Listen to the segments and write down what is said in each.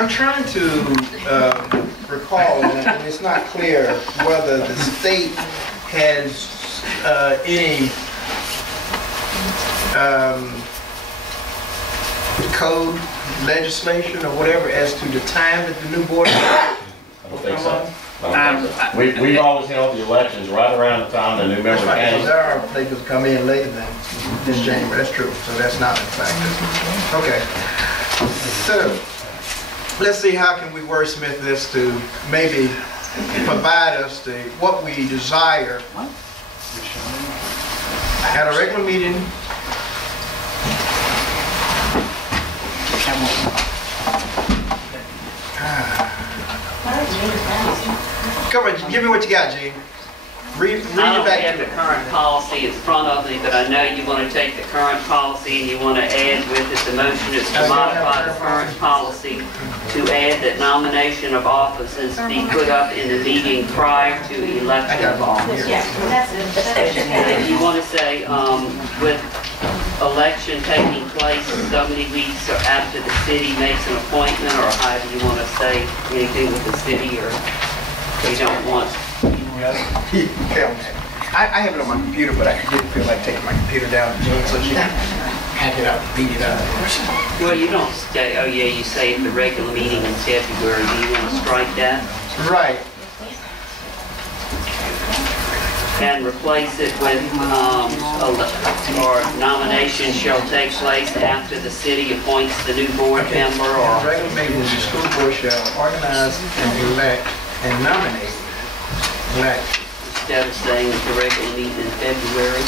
I'm trying to recall, and it's not clear whether the state has any code, legislation, or whatever as to the time that the new board I don't think so. We've always held the elections right around the time the new member came. There are places that come in later than this January. That's true. So that's not a factor. Okay. So let's see how can we wordsmith this to maybe provide us the what we desire at a regular meeting. Come on, give me what you got, Gene. Read it back. I don't have the current policy in front of me, but I know you want to take the current policy and you want to add with it the motion is to modify the current policy to add that nomination of officers be put up in the meeting prior to election of officers. Yeah, that's it. And you want to say with election taking place so many weeks or after the city makes an appointment, or how do you want to say anything with the city, or you don't want? I have it on my computer, but I didn't feel like taking my computer down to Jane so she can hack it out and beat it out. Well, you don't say, oh yeah, you say at the regular meeting in February. Do you want to strike that? Right. And replace it with, or nomination shall take place after the city appoints the new board member, or... Regular meeting, the school board shall organize and elect and nominate. Right. Instead of saying at the regular meeting in February.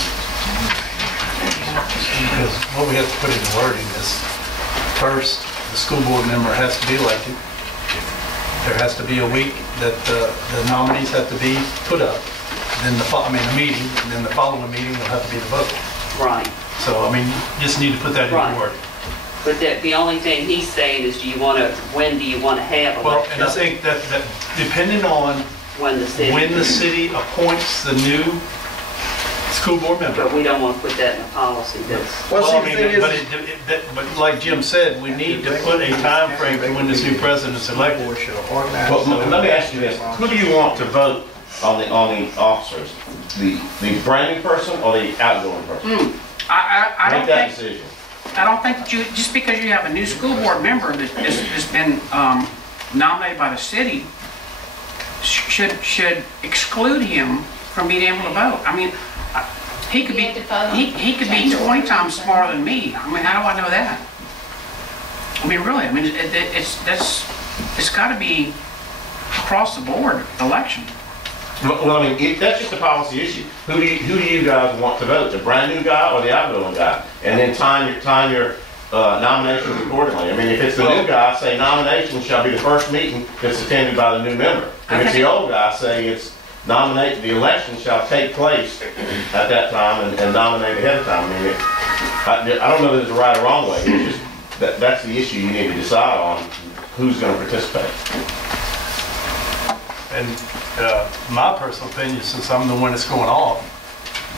Because what we have to put in the wording is, first, the school board member has to be elected. There has to be a week that the nominees have to be put up. Then the meeting, and then the following meeting will have to be the vote. Right. So, I mean, you just need to put that in the wording. But the only thing he's saying is, when do you want to have election? Well, and I think that depending on when the city appoints the new school board member. But we don't want to put that in the policy. But like Jim said, we need to put a time frame for when this new president's elected. Well, let me ask you this: who do you want to vote on the officers? The brand new person or the outgoing person? I Make that decision. I don't think that just because you have a new school board member that's been nominated by the city should exclude him from being able to vote. I mean, he could be 20 times smarter than me. I mean, how do I know that? I mean, really. I mean, it's got to be across the board election. Well, I mean, that's just a policy issue. Who do you guys want to vote? The brand new guy or the outgoing guy? And then time your nominations accordingly. I mean, if it's the new guy, say nomination shall be the first meeting that's attended by the new member. If it's the old guy, say it's the election shall take place at that time and nominate ahead of time. I mean, I don't know that there's a right or wrong way. It's just that's the issue you need to decide on, who's going to participate. And my personal opinion, since I'm the one that's going off,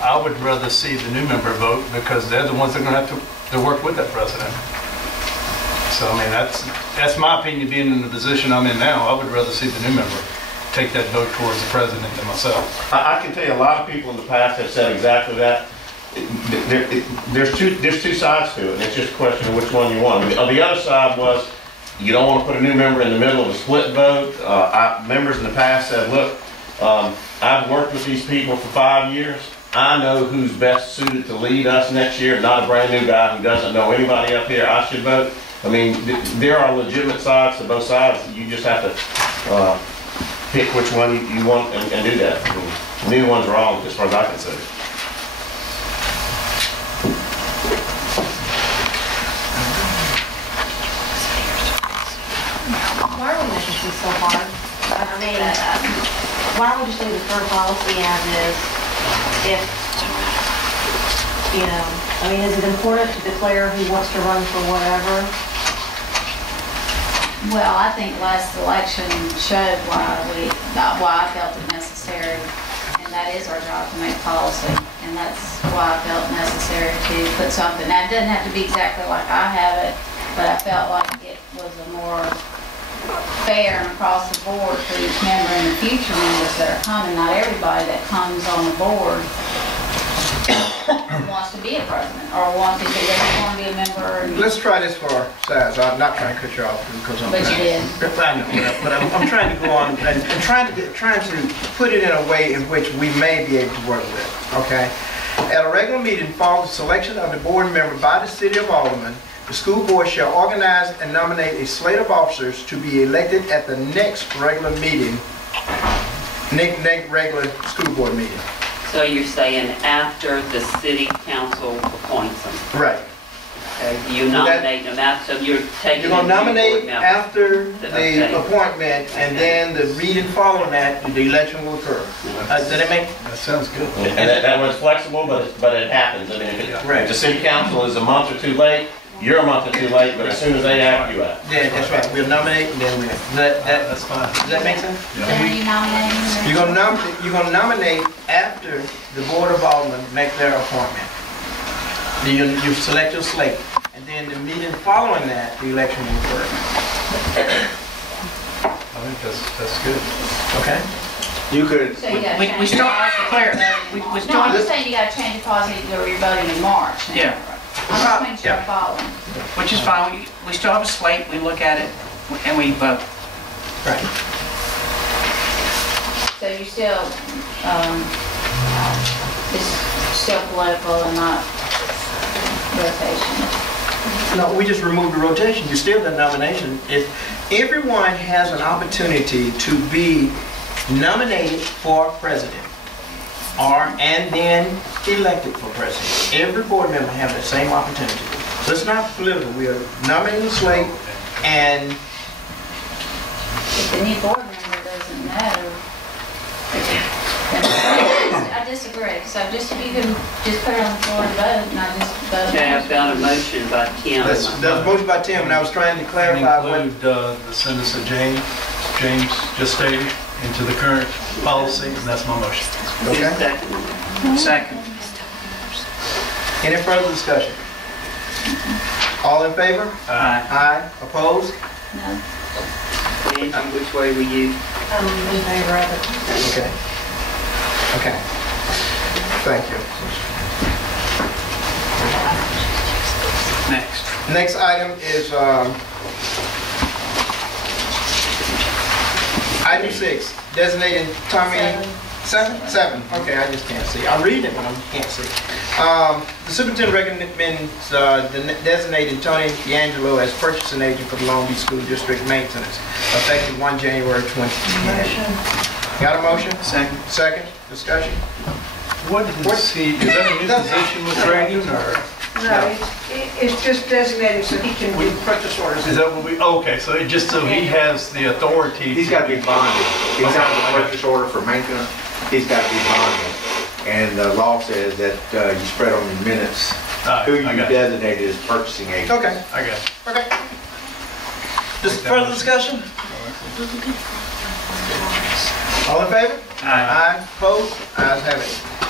I would rather see the new member vote because they're the ones that are going to have to work with that president. So, I mean, that's my opinion, being in the position I'm in now. I would rather see the new member take that vote towards the president than myself. I can tell you a lot of people in the past have said exactly that. There's two sides to it, and it's just a question of which one you want. The other side was, you don't want to put a new member in the middle of a split vote. Members in the past said, look, I've worked with these people for 5 years. I know who's best suited to lead us next year, not a brand new guy who doesn't know anybody up here. I should vote. I mean, there are legitimate sides to both sides. You just have to pick which one you want and do that. I mean, neither one's wrong as far as I can see. Why are we making this so hard? I mean, why don't we just do the current policy as is? If, I mean, is it important to declare who wants to run for whatever? Well, I think last election showed why I felt it necessary, and that is our job to make policy, and that's why I felt necessary to put something. Now, it doesn't have to be exactly like I have it, but I felt like it was a more fair and across the board for each member and the future members that are coming. Not everybody that comes on the board wants to be a president or wants to, they just want to be a member. Let's try this for size. I'm not trying to cut you off because I'm. But you did. I know, but I'm trying to go on and trying to put it in a way in which we may be able to work with, okay? At a regular meeting follows the selection of the board member by the City of Alderman. The school board shall organize and nominate a slate of officers to be elected at the next regular meeting, next regular school board meeting. So you're saying after the city council appoints them? Right. Okay, you nominate them after, so you're taking. You're gonna nominate them after the Okay. appointment, and then the reading following that, the election will occur. Does that make? That sounds good. And that one's flexible, but it happens. I mean, if Right. the city council is a month or two late, you're a month or two late, but as soon as they act, you act. Yeah, that's right. We'll nominate and then That's fine. does that make sense? Then are you nominating? You're gonna nominate after the Board of Aldermen make their appointment. Then you select your slate, and then the meeting following that, the election will occur. I think that's good. Okay? You could, So you gotta We change the start- policy. Claire, to voting we in March. start- No, I'm just saying you gotta change the policy to you're voting in March. now. Yeah. I'm just making sure I'm following. Which is fine, we still have a slate, we look at it, and we vote. Right. So you're still, it's still political and not rotation. No, we just removed the rotation. You still the nomination. If everyone has an opportunity to be nominated for president, and then elected for president. Every board member have the same opportunity. So it's not political. We are nominating the slate, and If the new board member doesn't know, then I disagree. So just if you can just put it on the floor and vote, not just vote. Okay, I've got a motion by Kim. that was motion by Tim, and I was trying to clarify what. Include the sentence that James just stated into the current policy, and that's my motion. Okay. Second. Any further discussion? All in favor? Aye. Aye. Opposed? No. Angie, which way were you? In favor of it. Okay. Okay. Thank you. Next. Next item is item 6, designating Tommy. Seven? Okay, I just can't see. I'm reading it, but I can't see. The superintendent recommends designating Tony D'Angelo as purchasing agent for the Long Beach School District maintenance, effective 1 January 2010. Got a motion? Second. Second, discussion? What is he, is that a new position with Reagan, or No, it's just designated so he can do purchase orders. is that what we, okay, so it just so he has the authority. he's got to be bonded. He's not a purchase order for maintenance, he's got to be bonded. And the law says that you spread on the minutes who you I got it. designated as purchasing agent. Okay, I got it. okay. Further discussion? All in favor? Aye. Aye, opposed? Ayes have it.